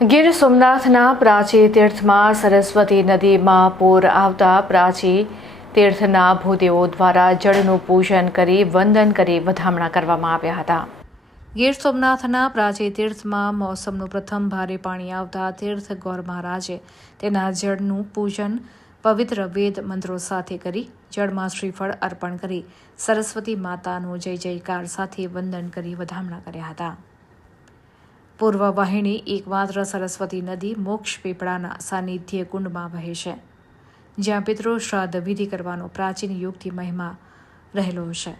ગીર સોમનાથના પ્રાચી તીર્થમાં સરસ્વતી નદીમાં પૂર આવતા પ્રાચી તીર્થના ભૂદેવો દ્વારા જળનું પૂજન કરી, વંદન કરી, વધામણા કરવામાં આવ્યા હતા. ગીર સોમનાથના પ્રાચી તીર્થમાં મોસમનું પ્રથમ ભારે પાણી આવતા તીર્થ ગૌર મહારાજે તેના જળનું પૂજન પવિત્ર વેદ મંત્રો સાથે કરી, જળમાં શ્રીફળ અર્પણ કરી, સરસ્વતી માતાનું જય જયકાર સાથે વંદન કરી, વધામણા કર્યા હતા. પૂર્વ વાહિની એકમાત્ર સરસ્વતી નદી મોક્ષ પીપળાના સાનિધ્ય કુંડમાં વહે છે, જ્યાં પિતૃ શ્રાદ્ધ વિધિ કરવાનો પ્રાચીન યુગથી મહિમા રહેલો છે.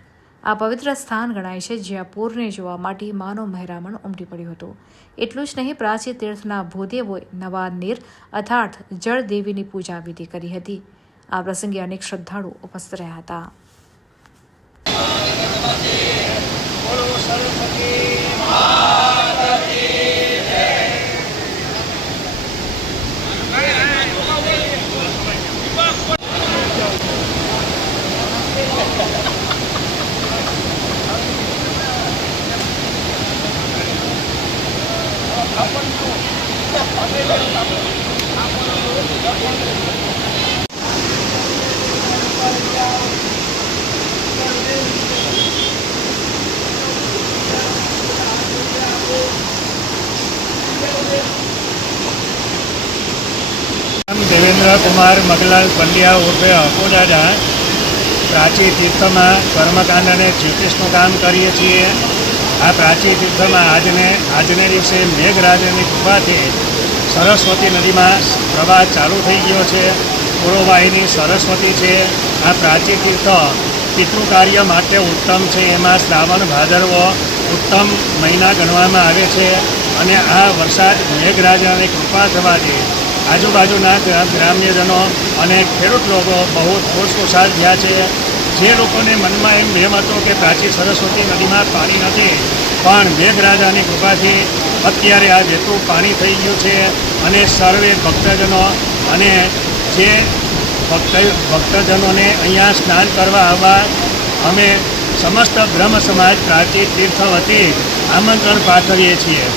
આ પવિત્ર સ્થાન ગણાય છે જ્યાં પૂરને જોવા માટે માનવ મહેરામણ ઉમટી પડ્યું હતું. એટલું જ નહીં પ્રાચીન તીર્થના ભૂદેવોએ નવા નીર અર્થાત જળદેવીની પૂજા વિધિ કરી હતી. આ પ્રસંગે અનેક શ્રદ્ધાળુ ઉપસ્થિત રહ્યા હતા. નામ દેવેન્દ્ર કુમાર મગલાલ પંડ્યા ઉર્ફે અપોદાદા પ્રાચી તીર્થમાં કર્મકાંડ અને જ્યોતિષનું કામ કરીએ છીએ આ પ્રાચી તીર્થમાં આજને આજને દિવસે મેઘરાજની કૃપાથી સરસ્વતી નદીમાં પ્રવાહ ચાલુ થઈ ગયો છે. પૂર્વવાહિની સરસ્વતી છે. આ પ્રાચીન તીર્થ પિતૃકાર્ય માટે ઉત્તમ છે. એમાં શ્રાવણ ભાદરવો ઉત્તમ મહિના ગણવામાં આવે છે અને આ વરસાદ મેઘરાજાની કૃપા થવાથી આજુબાજુના ગ્રામ્યજનો અને ખેડૂત લોકો બહુ ખુશખુશાલ થયા છે. જે લોકોને મનમાં એમ વહેમ હતો કે પ્રાચી સરસ્વતી નદીમાં પાણી નથી, પણ મેઘરાજાની કૃપાથી અત્યારે આ વેતું પાણી થઈ ગયું છે અને સર્વે ભક્તજનો અને જે ભક્ત ભક્તજનોને અહીંયા સ્નાન કરવા આવવા અમે સમસ્ત બ્રહ્મ સમાજ પ્રાચી તીર્થ વતી આમંત્રણ પાઠવીએ છીએ.